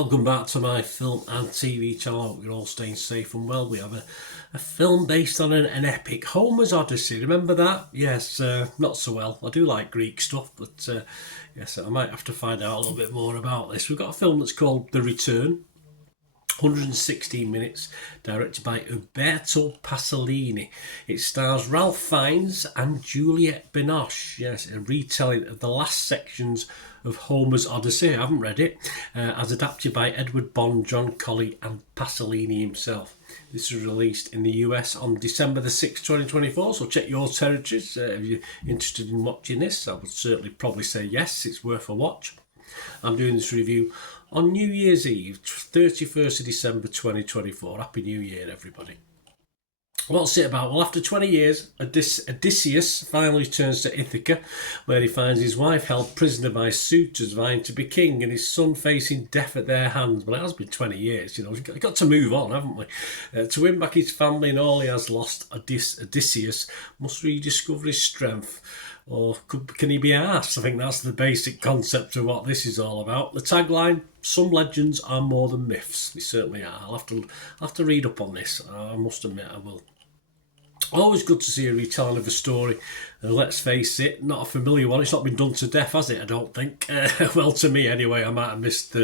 welcome back to my film and TV channel. I hope you're all staying safe and well. We have a film based on an epic, Homer's Odyssey. Remember that? Yes, not so well. I do like Greek stuff, but yes, I might have to find out a little bit more about this. We've got a film that's called The Return. 116 minutes, directed by Umberto Pasolini. It stars Ralph Fiennes and Juliette Binoche. Yes, a retelling of the last sections of Homer's Odyssey. I haven't read it. As adapted by Edward Bond, John Colley and Pasolini himself. This was released in the US on December the 6th, 2024, so check your territories if you're interested in watching this. I would certainly probably say yes, it's worth a watch. I'm doing this review on New Year's Eve, 31st of December 2024. Happy New Year, everybody. What's it about? Well, after 20 years, Odysseus finally returns to Ithaca, where he finds his wife held prisoner by suitors vying to be king and his son facing death at their hands. But it has been 20 years, you know, we've got to move on, haven't we? To win back his family and all he has lost, Odysseus must rediscover his strength. Or can he be arsed? I think that's the basic concept of what this is all about. The tagline, some legends are more than myths. They certainly are. I'll have to read up on this. I must admit I will. Always good to see a retelling of a story. And let's face it, not a familiar one. It's not been done to death, has it? I don't think. Well, to me anyway. I might have missed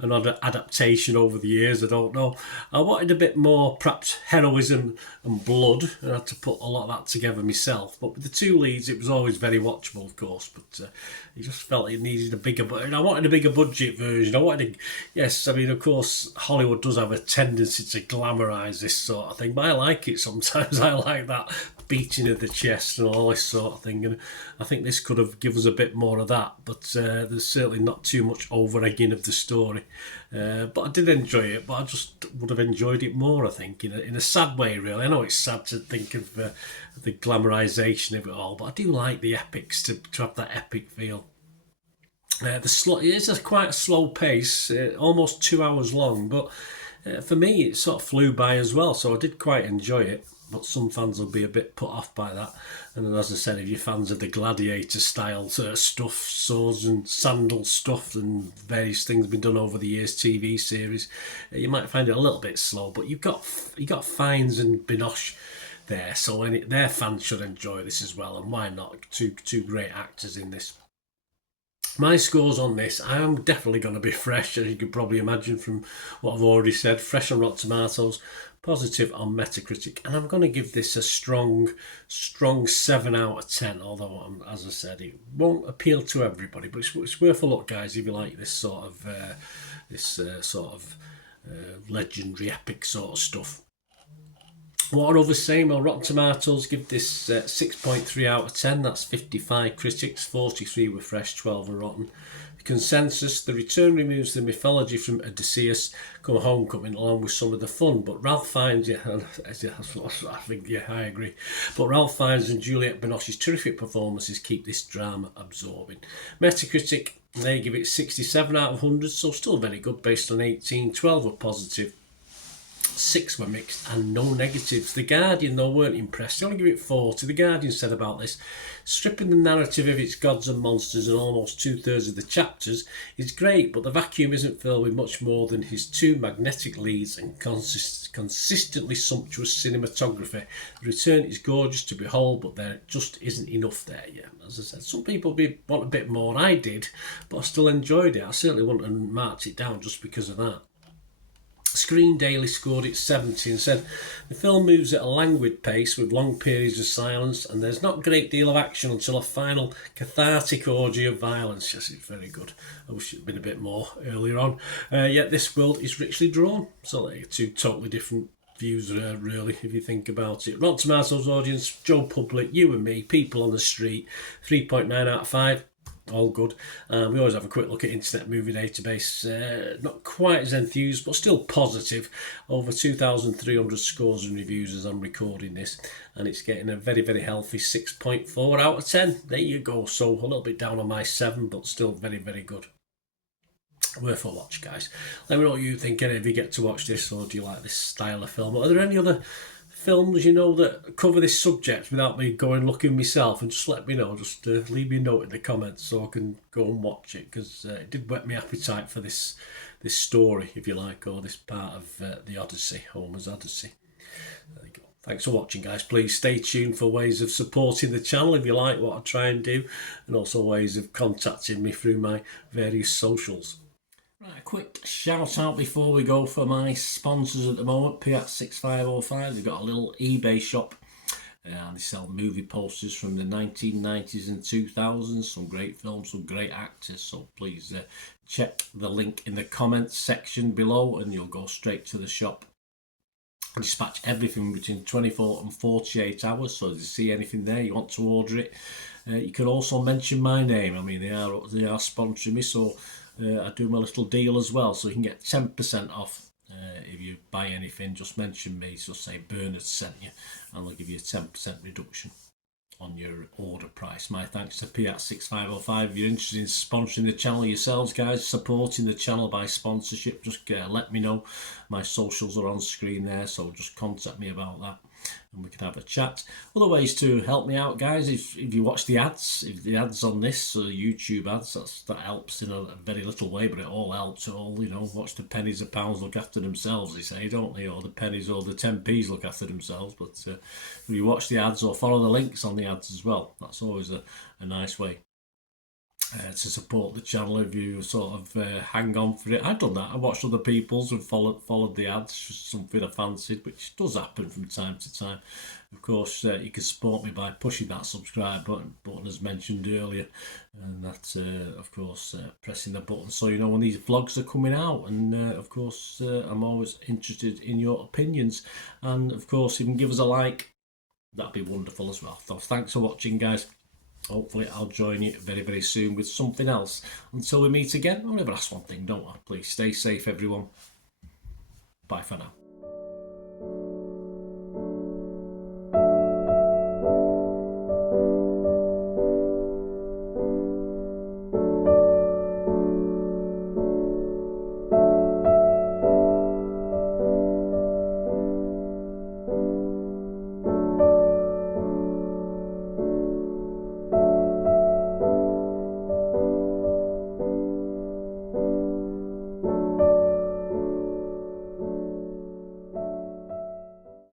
another adaptation over the years. I don't know. I wanted a bit more, perhaps, heroism and blood. I had to put a lot of that together myself. But with the two leads, it was always very watchable, of course. But I just felt it needed a bigger... I wanted a bigger budget version. Yes, I mean, of course, Hollywood does have a tendency to glamorise this sort of thing. But I like it sometimes. I like that beating of the chest and all this sort of thing, and I think this could have given us a bit more of that, but there's certainly not too much over-egging of the story, but I did enjoy it, but I just would have enjoyed it more, I think, in a sad way, really. I know it's sad to think of the glamorisation of it all, but I do like the epics, to have that epic feel. It is quite a slow pace, almost 2 hours long, but for me it sort of flew by as well, so I did quite enjoy it. But some fans will be a bit put off by that. And then, as I said, if you're fans of the gladiator style stuff, swords and sandal stuff and various things been done over the years, TV series, you might find it a little bit slow. But you've got Fiennes and Binoche there, so their fans should enjoy this as well. And why not? Two great actors in this. My scores on this, I am definitely going to be fresh, as you can probably imagine from what I've already said. Fresh on Rotten Tomatoes, positive on Metacritic, and I'm going to give this a strong 7 out of 10, although, as I said, it won't appeal to everybody, but it's worth a look, guys, if you like this sort of legendary epic sort of stuff. What are others saying? Well, Rotten Tomatoes give this 6.3 out of 10. That's 55 critics, 43 were fresh, 12 were rotten. The consensus, The Return removes the mythology from Odysseus come homecoming along with some of the fun. But Ralph Fiennes, I agree. But Ralph Fiennes and Juliette Binoche's terrific performances keep this drama absorbing. Metacritic, they give it 67 out of 100, so still very good based on 18. 12 were positive. 6 were mixed and no negatives. The Guardian, though, weren't impressed. They only give it 40. The Guardian said about this, stripping the narrative of its gods and monsters and almost 2/3 of the chapters is great, but the vacuum isn't filled with much more than his two magnetic leads and consistently sumptuous cinematography. The Return is gorgeous to behold, but there just isn't enough there yet. As I said, some people want a bit more. I did, but I still enjoyed it. I certainly wouldn't have marked it down just because of that. Screen Daily scored it 70 and said, the film moves at a languid pace with long periods of silence and there's not a great deal of action until a final cathartic orgy of violence. Yes, it's very good. I wish it had been a bit more earlier on. Yet this world is richly drawn. So they're two totally different views, really, if you think about it. Rotten Tomatoes audience, Joe Public, you and me, people on the street, 3.9 out of 5. All good. We always have a quick look at Internet Movie Database. Not quite as enthused, but still positive. Over 2,300 scores and reviews as I'm recording this. And it's getting a very, very healthy 6.4 out of 10. There you go. So a little bit down on my 7, but still very, very good. Worth a watch, guys. Let me know what you think. If you get to watch this, or do you like this style of film? Are there any other films, you know, that cover this subject without me going looking myself, and just let me know. Just leave me a note in the comments so I can go and watch it, because it did whet my appetite for this story, if you like, or this part of the Odyssey, Homer's Odyssey. There you go. Thanks for watching, guys. Please stay tuned for ways of supporting the channel if you like what I try and do, and also ways of contacting me through my various socials. Right, a quick shout out before we go for my sponsors at the moment. Piat 6505, they've got a little eBay shop. They sell movie posters from the 1990s and 2000s, some great films, some great actors, so please check the link in the comments section below and you'll go straight to the shop. I dispatch everything between 24 and 48 hours, so if you see anything there, you want to order it, you can also mention my name. I mean, they are sponsoring me, so I do my little deal as well, so you can get 10% off. If you buy anything, just mention me, so say Bernard sent you, and they'll give you a 10% reduction on your order price. My thanks to Piat 6505. If you're interested in sponsoring the channel yourselves, guys, supporting the channel by sponsorship, just let me know. My socials are on screen there, so just contact me about that and we can have a chat. Other ways to help me out, guys, if you watch the ads, if the ads on this YouTube ads, that helps in a very little way, but it all helps. All, you know, watch the pennies and pounds look after themselves, they say, don't they? Or the pennies or the 10p's look after themselves. But if you watch the ads or follow the links on the ads as well, that's always a nice way to support the channel. If you sort of hang on for it, I've done that. I watched other people's and followed the ads, just something I fancied, which does happen from time to time. Of course, you can support me by pushing that subscribe button as mentioned earlier, and that of course pressing the button so you know when these vlogs are coming out. And of course I'm always interested in your opinions, and of course you can give us a like, that'd be wonderful as well. So thanks for watching, guys. Hopefully I'll join you very, very soon with something else. Until we meet again, I'll never ask one thing, don't I? Please stay safe, everyone. Bye for now.